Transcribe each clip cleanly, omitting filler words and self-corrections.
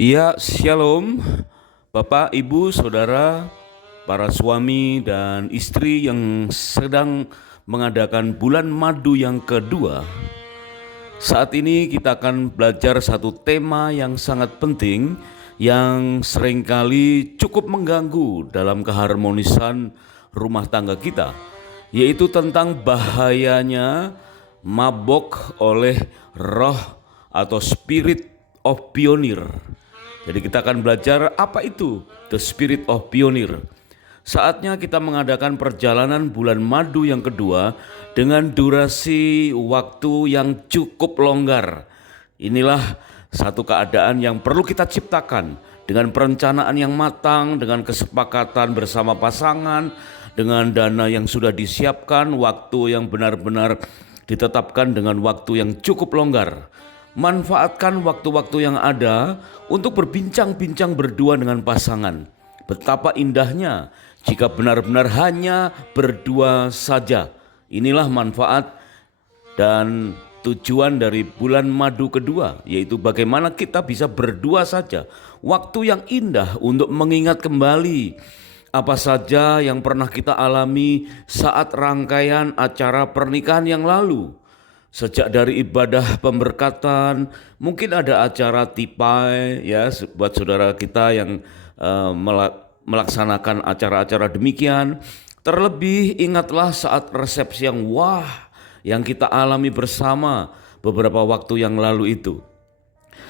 Iya, shalom, Bapak, Ibu, Saudara, para suami dan istri yang sedang mengadakan bulan madu yang kedua. Saat ini kita akan belajar satu tema yang sangat penting yang seringkali cukup mengganggu dalam keharmonisan rumah tangga kita, yaitu tentang bahayanya mabok oleh roh atau spirit of pioneer. Jadi kita akan belajar apa itu the spirit of pioneer. Saatnya kita mengadakan perjalanan bulan madu yang kedua dengan durasi waktu yang cukup longgar. Inilah satu keadaan yang perlu kita ciptakan dengan perencanaan yang matang, dengan kesepakatan bersama pasangan, dengan dana yang sudah disiapkan, waktu yang benar-benar ditetapkan dengan waktu yang cukup longgar. Manfaatkan waktu-waktu yang ada untuk berbincang-bincang berdua dengan pasangan. Betapa indahnya jika benar-benar hanya berdua saja. Inilah manfaat dan tujuan dari bulan madu kedua, yaitu bagaimana kita bisa berdua saja. Waktu yang indah untuk mengingat kembali apa saja yang pernah kita alami saat rangkaian acara pernikahan yang lalu. Sejak dari ibadah pemberkatan, mungkin ada acara tipai ya buat saudara kita yang melaksanakan acara-acara demikian. Terlebih ingatlah saat resepsi yang yang kita alami bersama beberapa waktu yang lalu itu.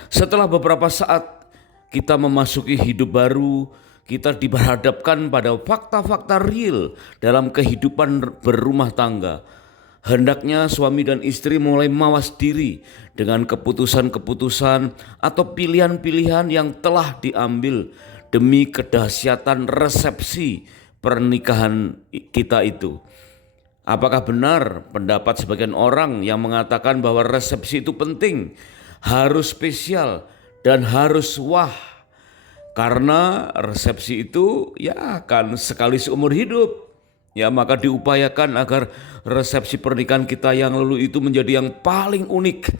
Setelah beberapa saat kita memasuki hidup baru, kita diperhadapkan pada fakta-fakta real dalam kehidupan berumah tangga. Hendaknya suami dan istri mulai mawas diri dengan keputusan-keputusan atau pilihan-pilihan yang telah diambil demi kedahsyatan resepsi pernikahan kita itu. Apakah benar pendapat sebagian orang yang mengatakan bahwa resepsi itu penting, harus spesial, dan harus karena resepsi itu ya akan sekali seumur hidup. Ya, maka diupayakan agar resepsi pernikahan kita yang lalu itu menjadi yang paling unik.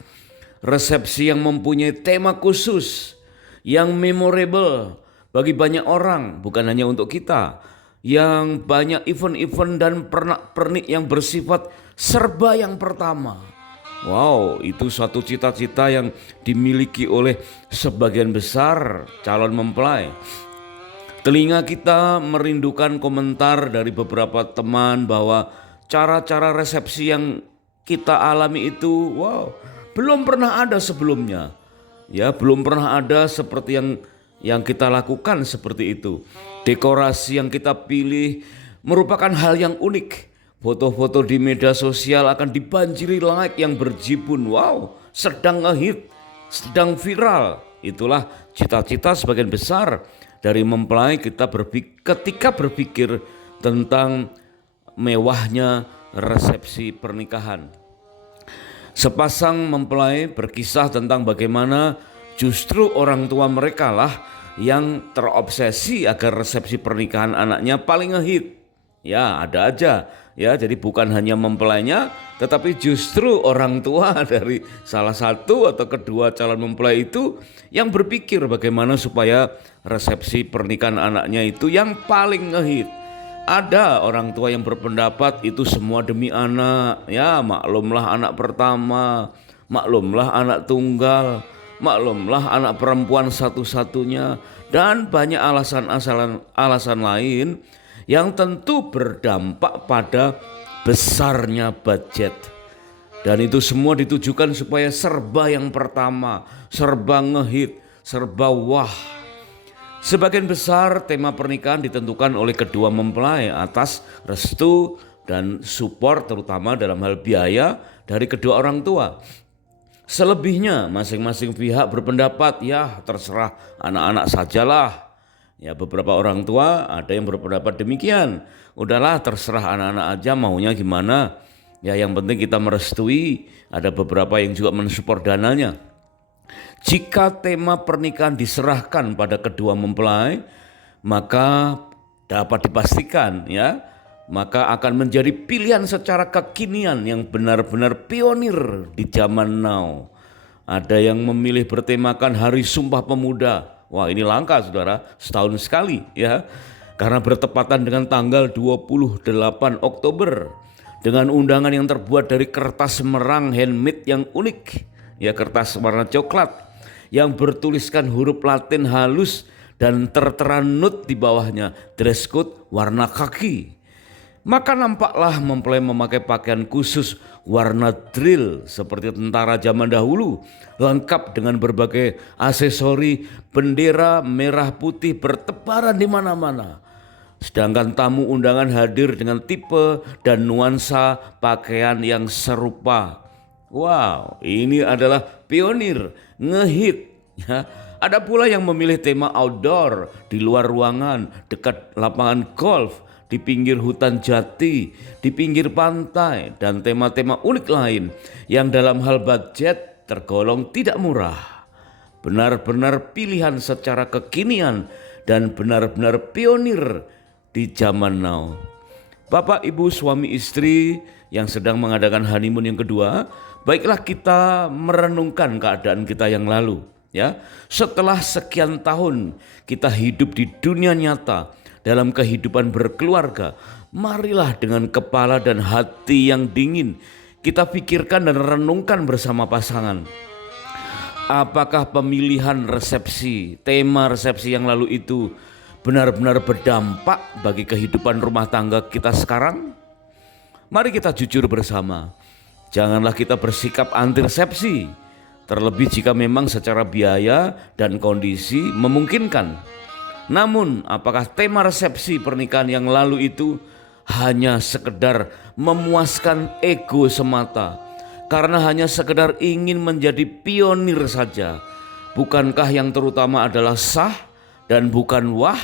Resepsi yang mempunyai tema khusus, yang memorable bagi banyak orang, bukan hanya untuk kita. Yang banyak event-event dan pernak-pernik yang bersifat serba yang pertama. Wow, itu suatu cita-cita yang dimiliki oleh sebagian besar calon mempelai. Telinga kita merindukan komentar dari beberapa teman bahwa cara-cara resepsi yang kita alami itu belum pernah ada sebelumnya. Ya, belum pernah ada seperti yang kita lakukan seperti itu. Dekorasi yang kita pilih merupakan hal yang unik. Foto-foto di media sosial akan dibanjiri like yang berjibun. Wow, sedang ngehit, sedang viral. Itulah cita-cita sebagian besar dari mempelai kita ketika berpikir tentang mewahnya resepsi pernikahan. Sepasang mempelai berkisah tentang bagaimana justru orang tua mereka lah yang terobsesi agar resepsi pernikahan anaknya paling ngehit. Ya, ada aja ya, jadi bukan hanya mempelainya tetapi justru orang tua dari salah satu atau kedua calon mempelai itu yang berpikir bagaimana supaya resepsi pernikahan anaknya itu yang paling ngehit. Ada orang tua yang berpendapat itu semua demi anak. Ya, maklumlah anak pertama, maklumlah anak tunggal, maklumlah anak perempuan satu-satunya, dan banyak alasan lain yang tentu berdampak pada besarnya budget. Dan itu semua ditujukan supaya serba yang pertama, serba ngehit, serba Sebagian besar tema pernikahan ditentukan oleh kedua mempelai atas restu dan support, terutama dalam hal biaya dari kedua orang tua. Selebihnya masing-masing pihak berpendapat ya terserah anak-anak sajalah. Ya, beberapa orang tua ada yang berpendapat demikian. Udahlah terserah anak-anak aja maunya gimana. Ya, yang penting kita merestui. Ada beberapa yang juga mensupport dananya. Jika tema pernikahan diserahkan pada kedua mempelai, maka dapat dipastikan maka akan menjadi pilihan secara kekinian yang benar-benar pionir di zaman now. Ada yang memilih bertemakan Hari Sumpah Pemuda. Wah, ini langka saudara, setahun sekali ya. Karena bertepatan dengan tanggal 28 Oktober. Dengan undangan yang terbuat dari kertas merang handmade yang unik. Ya, kertas warna coklat yang bertuliskan huruf Latin halus dan tertera note di bawahnya, dress code warna kaki. Maka nampaklah mempelai memakai pakaian khusus warna drill seperti tentara zaman dahulu, lengkap dengan berbagai aksesori bendera merah putih bertebaran di mana-mana. Sedangkan tamu undangan hadir dengan tipe dan nuansa pakaian yang serupa. Wow, ini adalah pionir, ngehit. Ya. Ada pula yang memilih tema outdoor, di luar ruangan, dekat lapangan golf, di pinggir hutan jati, di pinggir pantai, dan tema-tema unik lain yang dalam hal budget tergolong tidak murah. Benar-benar pilihan secara kekinian dan benar-benar pionir di zaman now. Bapak, ibu, suami, istri yang sedang mengadakan honeymoon yang kedua, baiklah kita merenungkan keadaan kita yang lalu. Ya, setelah sekian tahun kita hidup di dunia nyata dalam kehidupan berkeluarga, marilah dengan kepala dan hati yang dingin kita pikirkan dan renungkan bersama pasangan. Apakah pemilihan resepsi, tema resepsi yang lalu itu benar-benar berdampak bagi kehidupan rumah tangga kita sekarang? Mari kita jujur bersama. Janganlah kita bersikap anti resepsi, terlebih jika memang secara biaya dan kondisi memungkinkan. Namun, apakah tema resepsi pernikahan yang lalu itu hanya sekedar memuaskan ego semata, karena hanya sekedar ingin menjadi pionir saja? Bukankah yang terutama adalah sah dan bukan wah?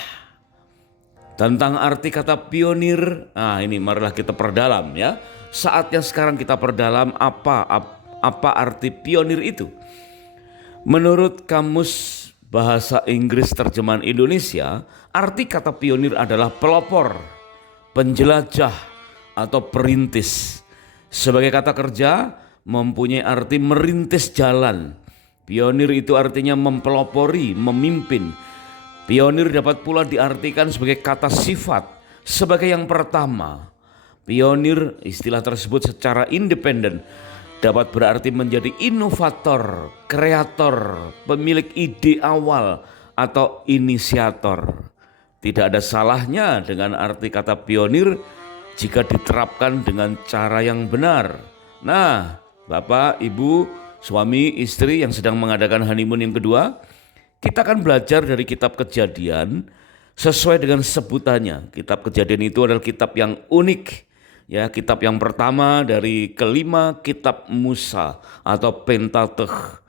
Tentang arti kata pionir, ini marilah kita perdalam ya. Saatnya sekarang kita perdalam apa arti pionir itu. Menurut Kamus Bahasa Inggris Terjemahan Indonesia, arti kata pionir adalah pelopor, penjelajah atau perintis. Sebagai kata kerja mempunyai arti merintis jalan. Pionir itu artinya mempelopori, memimpin. Pionir dapat pula diartikan sebagai kata sifat, sebagai yang pertama. Pionir, istilah tersebut secara independen dapat berarti menjadi inovator, kreator, pemilik ide awal atau inisiator. Tidak ada salahnya dengan arti kata pionir jika diterapkan dengan cara yang benar. Nah, Bapak, Ibu, suami, istri yang sedang mengadakan honeymoon yang kedua, kita akan belajar dari kitab Kejadian sesuai dengan sebutannya. Kitab Kejadian itu adalah kitab yang unik. Ya, kitab yang pertama dari kelima kitab Musa atau Pentateuch.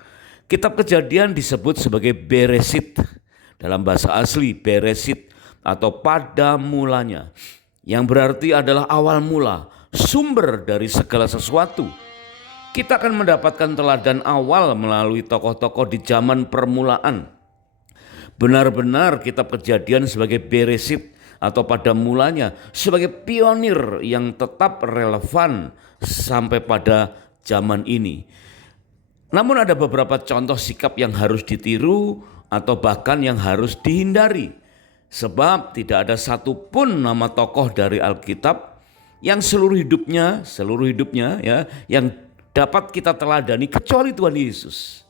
Kitab Kejadian disebut sebagai Beresit. Dalam bahasa asli Beresit atau pada mulanya, yang berarti adalah awal mula, sumber dari segala sesuatu. Kita akan mendapatkan teladan awal melalui tokoh-tokoh di zaman permulaan. Benar-benar kitab Kejadian sebagai Beresit atau pada mulanya sebagai pionir yang tetap relevan sampai pada zaman ini. Namun ada beberapa contoh sikap yang harus ditiru atau bahkan yang harus dihindari. Sebab tidak ada satupun nama tokoh dari Alkitab yang seluruh hidupnya ya, yang dapat kita teladani kecuali Tuhan Yesus.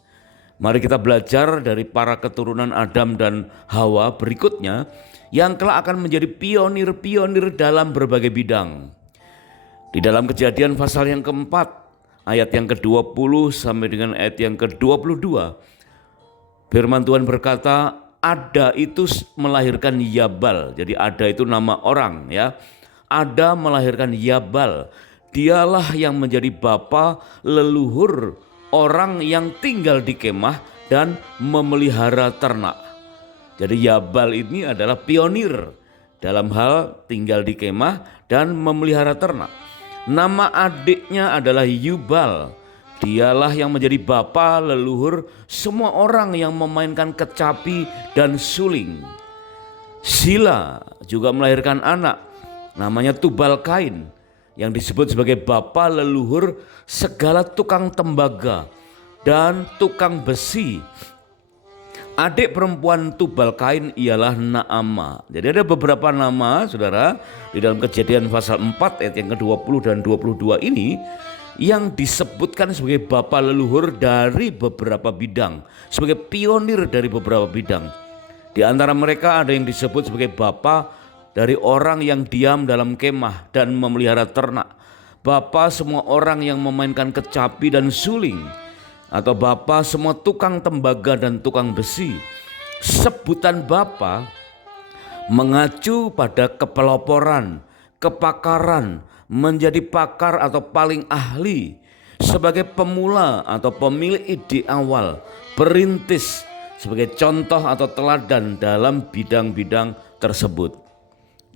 Mari kita belajar dari para keturunan Adam dan Hawa berikutnya yang kelak akan menjadi pionir-pionir dalam berbagai bidang. Di dalam Kejadian pasal yang keempat, ayat yang ke-20 sampai dengan ayat yang ke-22, firman Tuhan berkata, Ada itu melahirkan Yabal. Jadi Ada itu nama orang ya. Ada melahirkan Yabal. Dialah yang menjadi bapa leluhur orang yang tinggal di kemah dan memelihara ternak. Jadi Yabal ini adalah pionir dalam hal tinggal di kemah dan memelihara ternak. Nama adiknya adalah Yubal. Dialah yang menjadi bapa leluhur semua orang yang memainkan kecapi dan suling. Sila juga melahirkan anak namanya Tubal Kain yang disebut sebagai bapa leluhur segala tukang tembaga dan tukang besi. Adik perempuan Tubal Kain ialah Naama. Jadi ada beberapa nama, saudara, di dalam Kejadian pasal 4 ayat yang ke-20 dan 22 ini yang disebutkan sebagai bapa leluhur dari beberapa bidang, sebagai pionir dari beberapa bidang. Di antara mereka ada yang disebut sebagai bapa dari orang yang diam dalam kemah dan memelihara ternak, bapa semua orang yang memainkan kecapi dan suling, atau bapa semua tukang tembaga dan tukang besi. Sebutan bapa mengacu pada kepeloporan, kepakaran, menjadi pakar atau paling ahli, sebagai pemula atau pemilik ide awal, perintis, sebagai contoh atau teladan dalam bidang-bidang tersebut.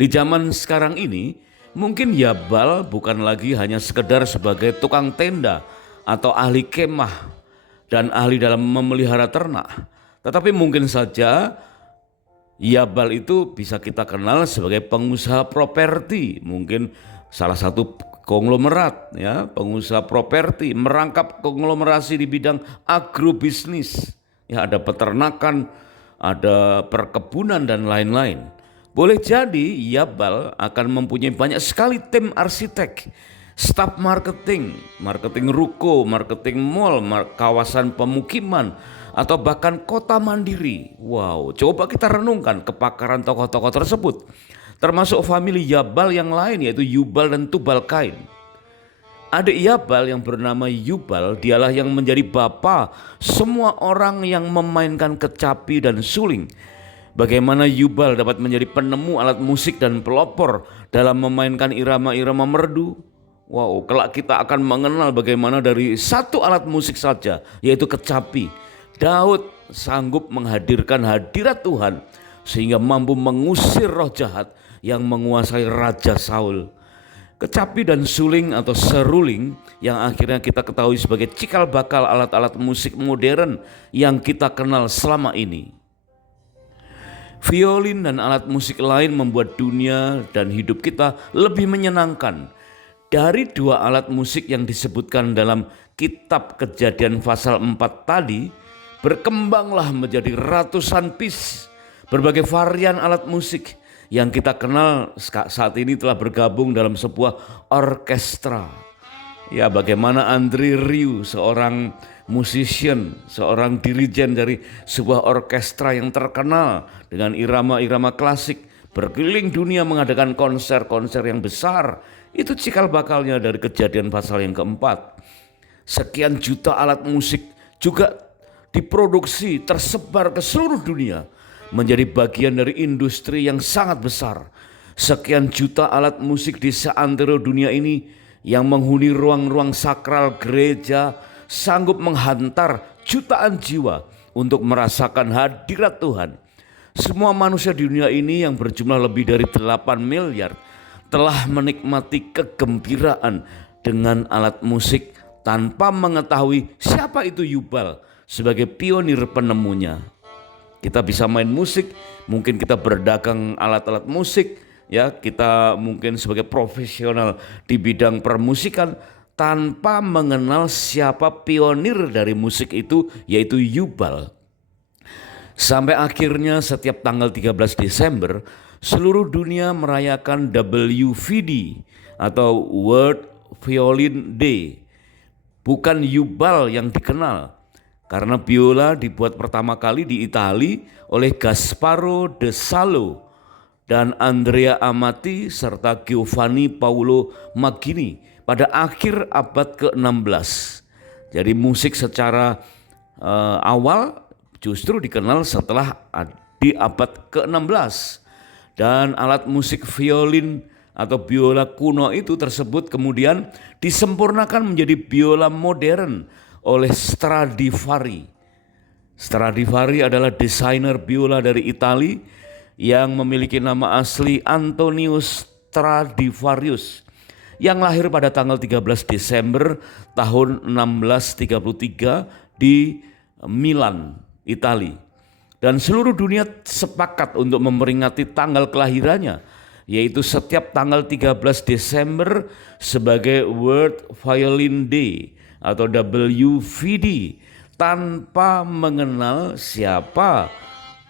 Di zaman sekarang ini, mungkin Yabal bukan lagi hanya sekedar sebagai tukang tenda atau ahli kemah dan ahli dalam memelihara ternak. Tetapi mungkin saja Yabal itu bisa kita kenal sebagai pengusaha properti, mungkin salah satu konglomerat, ya, pengusaha properti, merangkap konglomerasi di bidang agrobisnis. Ya, ada peternakan, ada perkebunan dan lain-lain. Boleh jadi Yabal akan mempunyai banyak sekali tim arsitek, staf marketing, marketing ruko, marketing mall, kawasan pemukiman, atau bahkan kota mandiri. Wow, coba kita renungkan kepakaran tokoh-tokoh tersebut, termasuk famili Yabal yang lain, yaitu Yubal dan Tubal Kain. Adik Yabal yang bernama Yubal, dialah yang menjadi bapa semua orang yang memainkan kecapi dan suling. Bagaimana Yubal dapat menjadi penemu alat musik dan pelopor dalam memainkan irama-irama merdu. Wow, kelak kita akan mengenal bagaimana dari satu alat musik saja, yaitu kecapi, Daud sanggup menghadirkan hadirat Tuhan sehingga mampu mengusir roh jahat yang menguasai Raja Saul. Kecapi dan suling atau seruling yang akhirnya kita ketahui sebagai cikal bakal alat-alat musik modern yang kita kenal selama ini. Violin dan alat musik lain membuat dunia dan hidup kita lebih menyenangkan. Dari dua alat musik yang disebutkan dalam kitab Kejadian pasal 4 tadi, berkembanglah menjadi ratusan piece, berbagai varian alat musik yang kita kenal saat ini telah bergabung dalam sebuah orkestra. Ya, bagaimana André Rieu, seorang musician, seorang dirijen dari sebuah orkestra yang terkenal dengan irama-irama klasik, berkeliling dunia mengadakan konser-konser yang besar. Itu cikal bakalnya dari Kejadian pasal yang keempat. Sekian juta alat musik juga diproduksi tersebar ke seluruh dunia, menjadi bagian dari industri yang sangat besar. Sekian juta alat musik di seantero dunia ini yang menghuni ruang-ruang sakral gereja sanggup menghantar jutaan jiwa untuk merasakan hadirat Tuhan. Semua manusia di dunia ini yang berjumlah lebih dari 8 miliar telah menikmati kegembiraan dengan alat musik tanpa mengetahui siapa itu Yubal sebagai pionir penemunya. Kita bisa main musik, mungkin kita berdagang alat-alat musik, ya, kita mungkin sebagai profesional di bidang permusikan tanpa mengenal siapa pionir dari musik itu, yaitu Yubal. Sampai akhirnya setiap tanggal 13 Desember seluruh dunia merayakan WVD atau World Violin Day. Bukan Yubal yang dikenal, karena biola dibuat pertama kali di Italia oleh Gasparo de Salo dan Andrea Amati serta Giovanni Paolo Maggini pada akhir abad ke-16. Jadi musik secara awal justru dikenal setelah di abad ke-16. Dan alat musik violin atau biola kuno itu tersebut kemudian disempurnakan menjadi biola modern oleh Stradivari. Stradivari adalah desainer biola dari Italia yang memiliki nama asli Antonio Stradivarius, yang lahir pada tanggal 13 Desember tahun 1633 di Milan, Italia. Dan seluruh dunia sepakat untuk memperingati tanggal kelahirannya, yaitu setiap tanggal 13 Desember sebagai World Violin Day atau WVD, tanpa mengenal siapa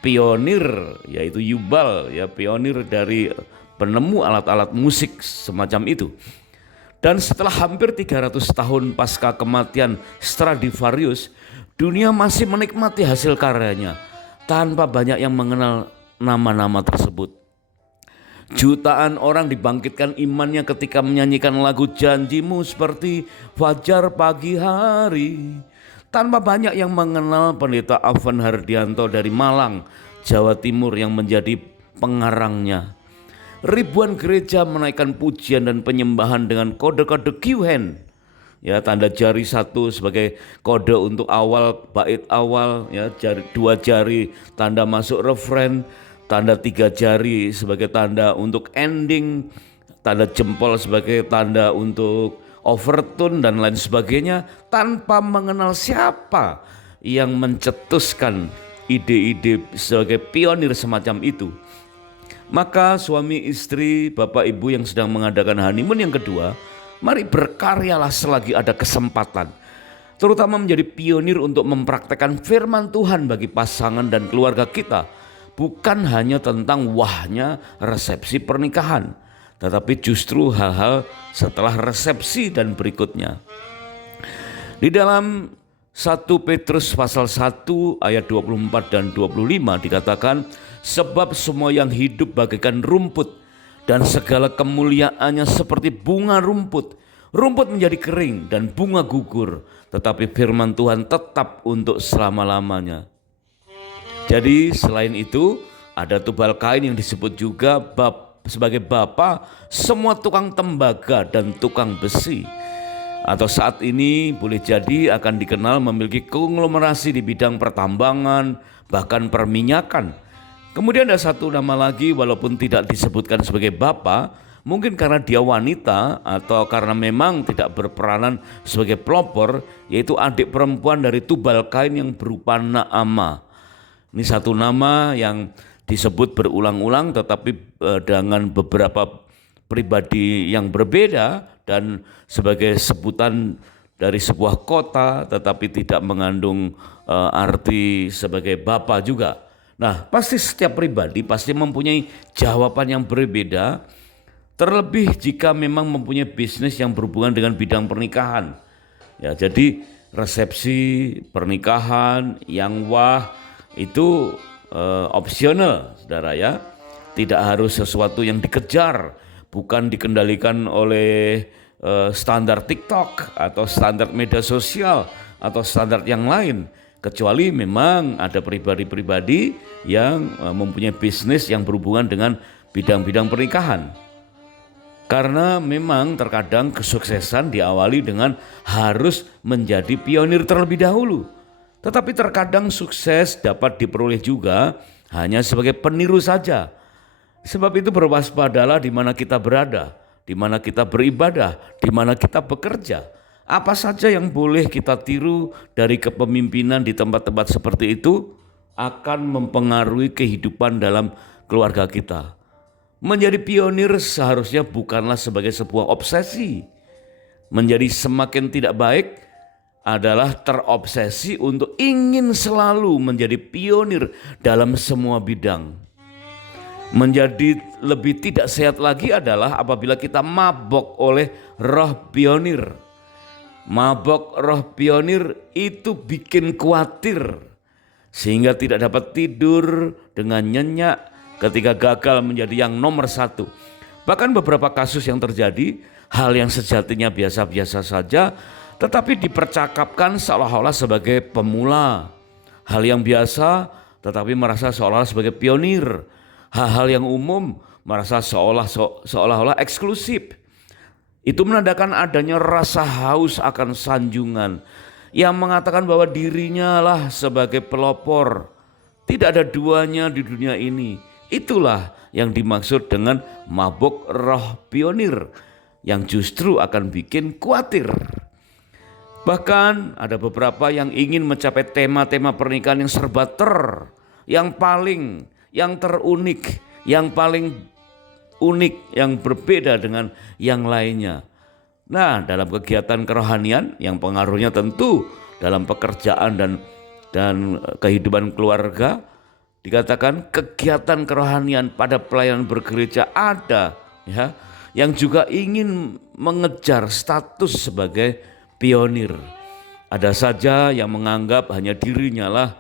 pionir, yaitu Yuval, ya, pionir dari penemu alat-alat musik semacam itu. Dan setelah hampir 300 tahun pasca kematian Stradivarius, dunia masih menikmati hasil karyanya tanpa banyak yang mengenal nama-nama tersebut. Jutaan orang dibangkitkan imannya ketika menyanyikan lagu Janjimu seperti fajar pagi hari, tanpa banyak yang mengenal pendeta Afan Hardianto dari Malang, Jawa Timur yang menjadi pengarangnya. Ribuan gereja menaikkan pujian dan penyembahan dengan kode-kode Q-hand, ya, tanda jari satu sebagai kode untuk awal bait awal, ya, dua jari tanda masuk refren, tanda tiga jari sebagai tanda untuk ending, tanda jempol sebagai tanda untuk overtone dan lain sebagainya, tanpa mengenal siapa yang mencetuskan ide-ide sebagai pionir semacam itu. Maka suami istri, bapak ibu yang sedang mengadakan honeymoon yang kedua, mari berkaryalah selagi ada kesempatan, terutama menjadi pionir untuk mempraktekkan firman Tuhan bagi pasangan dan keluarga kita. Bukan hanya tentang wahnya resepsi pernikahan, tetapi justru hal-hal setelah resepsi dan berikutnya. Di dalam 1 Petrus pasal 1 ayat 24 dan 25 dikatakan, sebab semua yang hidup bagaikan rumput dan segala kemuliaannya seperti bunga rumput. Rumput menjadi kering dan bunga gugur, tetapi firman Tuhan tetap untuk selama-lamanya. Jadi selain itu ada Tubal Kain yang disebut juga sebagai bapa semua tukang tembaga dan tukang besi. Atau saat ini boleh jadi akan dikenal memiliki konglomerasi di bidang pertambangan, bahkan perminyakan. Kemudian ada satu nama lagi walaupun tidak disebutkan sebagai bapa, mungkin karena dia wanita atau karena memang tidak berperanan sebagai pelopor, yaitu adik perempuan dari Tubal Kain yang berupa Naamah. Ini satu nama yang disebut berulang-ulang tetapi dengan beberapa pribadi yang berbeda dan sebagai sebutan dari sebuah kota tetapi tidak mengandung arti sebagai bapa juga. Nah, pasti setiap pribadi pasti mempunyai jawaban yang berbeda, terlebih jika memang mempunyai bisnis yang berhubungan dengan bidang pernikahan. Ya, jadi resepsi pernikahan yang wah itu opsional, saudara ya. Tidak harus sesuatu yang dikejar, bukan dikendalikan oleh standar TikTok atau standar media sosial atau standar yang lain. Kecuali memang ada pribadi-pribadi yang mempunyai bisnis yang berhubungan dengan bidang-bidang pernikahan. Karena memang terkadang kesuksesan diawali dengan harus menjadi pionir terlebih dahulu. Tetapi terkadang sukses dapat diperoleh juga hanya sebagai peniru saja. Sebab itu berwaspadalah di mana kita berada, di mana kita beribadah, di mana kita bekerja. Apa saja yang boleh kita tiru dari kepemimpinan di tempat-tempat seperti itu akan mempengaruhi kehidupan dalam keluarga kita. Menjadi pionir seharusnya bukanlah sebagai sebuah obsesi. Menjadi semakin tidak baik adalah terobsesi untuk ingin selalu menjadi pionir dalam semua bidang. Menjadi lebih tidak sehat lagi adalah apabila kita mabok oleh roh pionir. Mabok roh pionir itu bikin khawatir sehingga tidak dapat tidur dengan nyenyak ketika gagal menjadi yang nomor satu. Bahkan beberapa kasus yang terjadi, hal yang sejatinya biasa-biasa saja tetapi dipercakapkan seolah-olah sebagai pemula. Hal yang biasa tetapi merasa seolah-olah sebagai pionir. Hal-hal yang umum merasa seolah-olah eksklusif. Itu menandakan adanya rasa haus akan sanjungan yang mengatakan bahwa dirinya lah sebagai pelopor. Tidak ada duanya di dunia ini. Itulah yang dimaksud dengan mabuk roh pionir yang justru akan bikin khawatir. Bahkan ada beberapa yang ingin mencapai tema-tema pernikahan yang serba yang paling, yang terunik, yang paling unik, yang berbeda dengan yang lainnya. Nah, dalam kegiatan kerohanian yang pengaruhnya tentu dalam pekerjaan dan kehidupan keluarga. Dikatakan kegiatan kerohanian pada pelayanan bergereja ada, ya, yang juga ingin mengejar status sebagai pionir. Ada saja yang menganggap hanya dirinya lah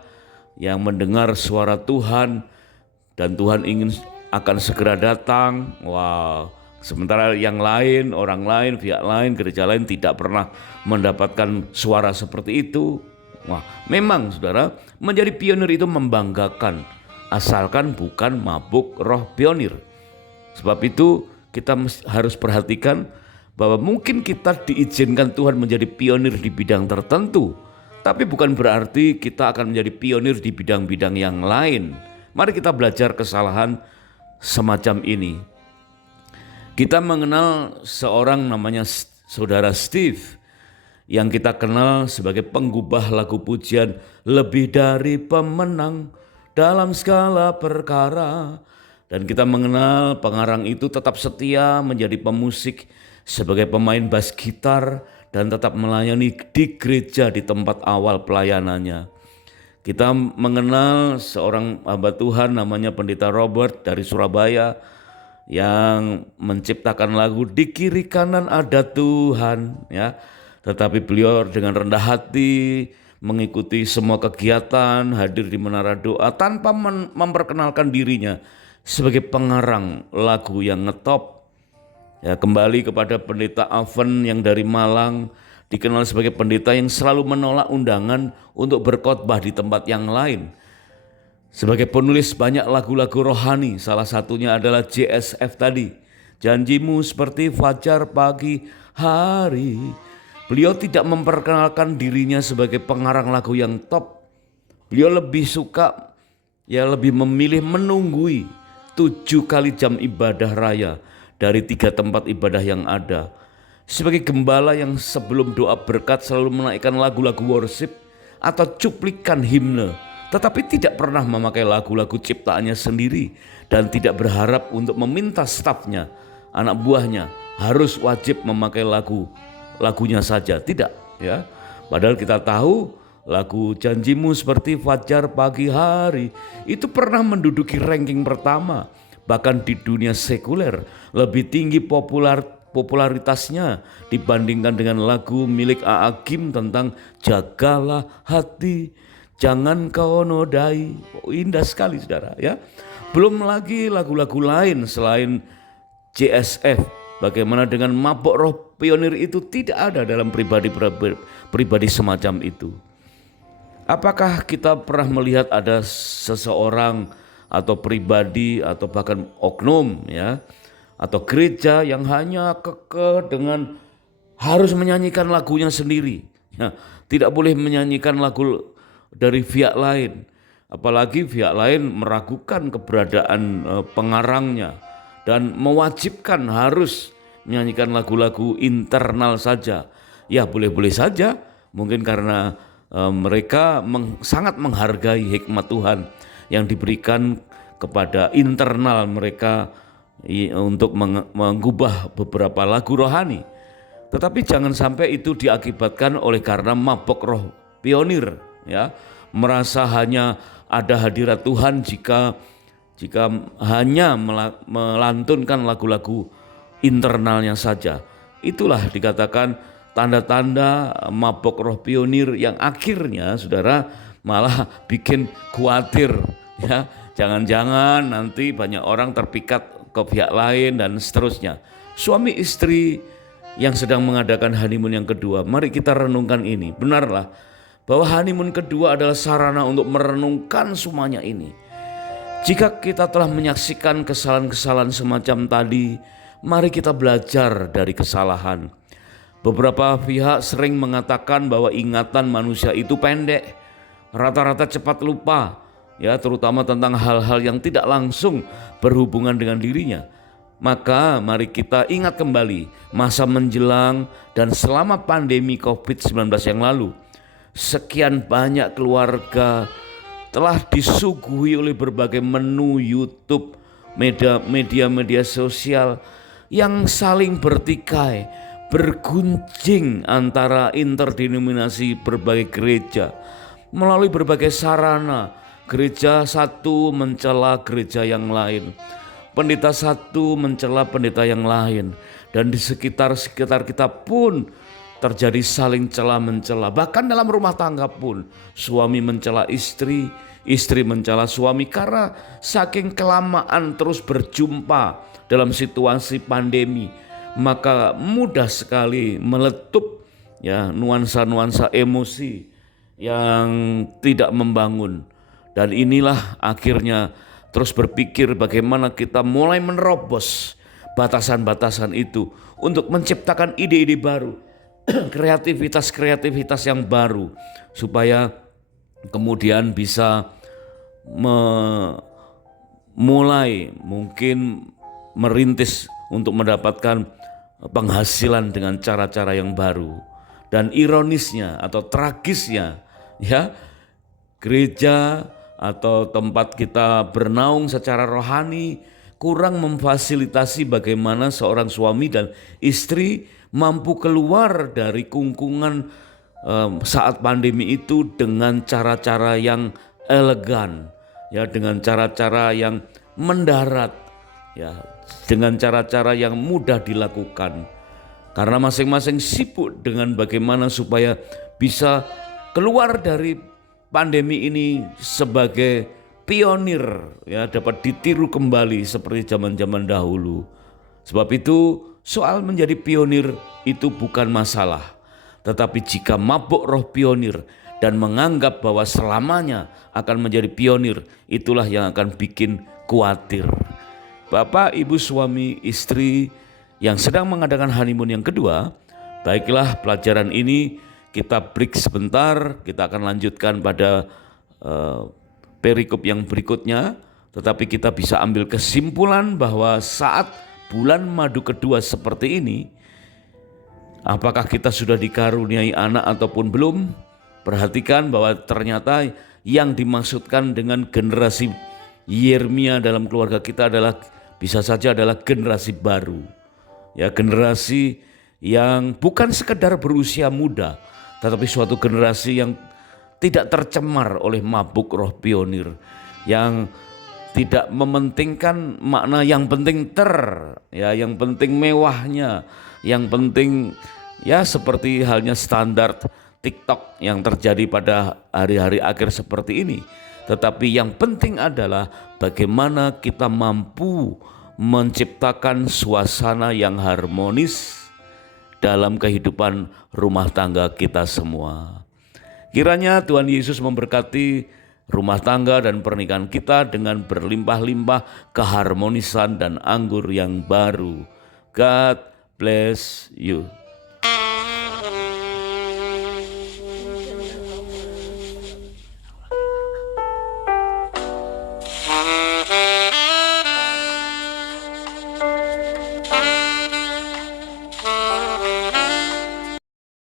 yang mendengar suara Tuhan dan Tuhan akan segera datang. Wow. Sementara yang lain, orang lain, pihak lain, gereja lain tidak pernah mendapatkan suara seperti itu. Wah, memang saudara, menjadi pionir itu membanggakan, asalkan bukan mabuk roh pionir. Sebab itu kita harus perhatikan bahwa mungkin kita diizinkan Tuhan menjadi pionir di bidang tertentu, tapi bukan berarti kita akan menjadi pionir di bidang-bidang yang lain. Mari kita belajar kesalahan semacam ini. Kita mengenal seorang namanya Saudara Steve, yang kita kenal sebagai penggubah lagu pujian Lebih Dari Pemenang dalam segala perkara. Dan kita mengenal pengarang itu tetap setia menjadi pemusik sebagai pemain bass gitar dan tetap melayani di gereja di tempat awal pelayanannya. Kita mengenal seorang hamba Tuhan namanya Pendeta Robert dari Surabaya yang menciptakan lagu Di Kiri Kanan Ada Tuhan, ya. Tetapi beliau dengan rendah hati mengikuti semua kegiatan, hadir di menara doa tanpa memperkenalkan dirinya sebagai pengarang lagu yang ngetop. Ya, kembali kepada Pendeta Aven yang dari Malang, dikenal sebagai pendeta yang selalu menolak undangan untuk berkhotbah di tempat yang lain. Sebagai penulis banyak lagu-lagu rohani, salah satunya adalah JSF tadi, Janjimu Seperti Fajar Pagi Hari. Beliau tidak memperkenalkan dirinya sebagai pengarang lagu yang top. Beliau lebih suka, lebih memilih menunggui 7 kali jam ibadah raya dari 3 tempat ibadah yang ada. Sebagai gembala yang sebelum doa berkat selalu menaikkan lagu-lagu worship atau cuplikan himne, tetapi tidak pernah memakai lagu-lagu ciptaannya sendiri dan tidak berharap untuk meminta stafnya, anak buahnya harus wajib memakai lagunya saja, tidak, ya. Padahal kita tahu lagu Janjimu Seperti Fajar Pagi Hari itu pernah menduduki ranking pertama, bahkan di dunia sekuler lebih tinggi popularitasnya dibandingkan dengan lagu milik A.A. Gim tentang jagalah hati, jangan kau nodai. Indah sekali saudara, ya. Belum lagi lagu-lagu lain selain JSF. Bagaimana dengan mabok roh pionir itu tidak ada dalam pribadi semacam itu. Apakah kita pernah melihat ada seseorang atau pribadi atau bahkan oknum, ya, atau gereja yang hanya kekeh dengan harus menyanyikan lagunya sendiri, ya, tidak boleh menyanyikan lagu dari pihak lain, apalagi pihak lain meragukan keberadaan pengarangnya dan mewajibkan harus menyanyikan lagu-lagu internal saja. Ya, boleh-boleh saja, mungkin karena mereka sangat menghargai hikmat Tuhan yang diberikan kepada internal mereka untuk mengubah beberapa lagu rohani. Tetapi jangan sampai itu diakibatkan oleh karena mabok roh pionir, ya, merasa hanya ada hadirat Tuhan jika hanya melantunkan lagu-lagu internalnya saja. Itulah dikatakan tanda-tanda mabok roh pionir yang akhirnya saudara malah bikin khawatir, ya. Jangan-jangan nanti banyak orang terpikat ke pihak lain dan seterusnya. Suami istri yang sedang mengadakan honeymoon yang kedua, mari kita renungkan ini. Benarlah bahwa honeymoon kedua adalah sarana untuk merenungkan semuanya ini. Jika kita telah menyaksikan kesalahan-kesalahan semacam tadi, mari kita belajar dari kesalahan. Beberapa pihak sering mengatakan bahwa ingatan manusia itu pendek, rata-rata cepat lupa, ya, terutama tentang hal-hal yang tidak langsung berhubungan dengan dirinya. Maka mari kita ingat kembali masa menjelang dan selama pandemi COVID-19 yang lalu. Sekian banyak keluarga telah disuguhi oleh berbagai menu YouTube, media sosial yang saling bertikai, bergunjing antara interdenominasi berbagai gereja melalui berbagai sarana. Gereja satu mencela gereja yang lain, pendeta satu mencela pendeta yang lain, dan di sekitar kita pun terjadi saling cela-mencela. Bahkan dalam rumah tangga pun suami mencela istri, istri mencela suami karena saking kelamaan terus berjumpa dalam situasi pandemi, maka mudah sekali meletup ya nuansa-nuansa emosi yang tidak membangun. Dan inilah akhirnya terus berpikir bagaimana kita mulai menerobos batasan-batasan itu untuk menciptakan ide-ide baru, kreativitas-kreativitas yang baru, supaya kemudian bisa mulai mungkin merintis untuk mendapatkan penghasilan dengan cara-cara yang baru. Dan ironisnya atau tragisnya ya, gereja atau tempat kita bernaung secara rohani kurang memfasilitasi bagaimana seorang suami dan istri mampu keluar dari kungkungan saat pandemi itu dengan cara-cara yang elegan, ya, dengan cara-cara yang mendarat, ya, dengan cara-cara yang mudah dilakukan. Karena masing-masing sibuk dengan bagaimana supaya bisa keluar dari pandemi ini sebagai pionir, ya, dapat ditiru kembali seperti zaman-zaman dahulu. Sebab itu soal menjadi pionir itu bukan masalah. Tetapi jika mabuk roh pionir dan menganggap bahwa selamanya akan menjadi pionir, itulah yang akan bikin khawatir. Bapak, ibu, suami, istri yang sedang mengadakan honeymoon yang kedua, baiklah pelajaran ini kita break sebentar, kita akan lanjutkan pada perikop yang berikutnya. Tetapi kita bisa ambil kesimpulan bahwa saat bulan madu kedua seperti ini, apakah kita sudah dikaruniai anak ataupun belum? Perhatikan bahwa ternyata yang dimaksudkan dengan generasi Yeremia dalam keluarga kita adalah bisa saja adalah generasi baru. Ya, generasi yang bukan sekedar berusia muda, tetapi suatu generasi yang tidak tercemar oleh mabuk roh pionir, yang tidak mementingkan makna yang penting yang penting mewahnya, yang penting ya seperti halnya standar TikTok yang terjadi pada hari-hari akhir seperti ini. Tetapi yang penting adalah bagaimana kita mampu menciptakan suasana yang harmonis dalam kehidupan rumah tangga kita semua. Kiranya Tuhan Yesus memberkati rumah tangga dan pernikahan kita dengan berlimpah-limpah keharmonisan dan anggur yang baru. God bless you.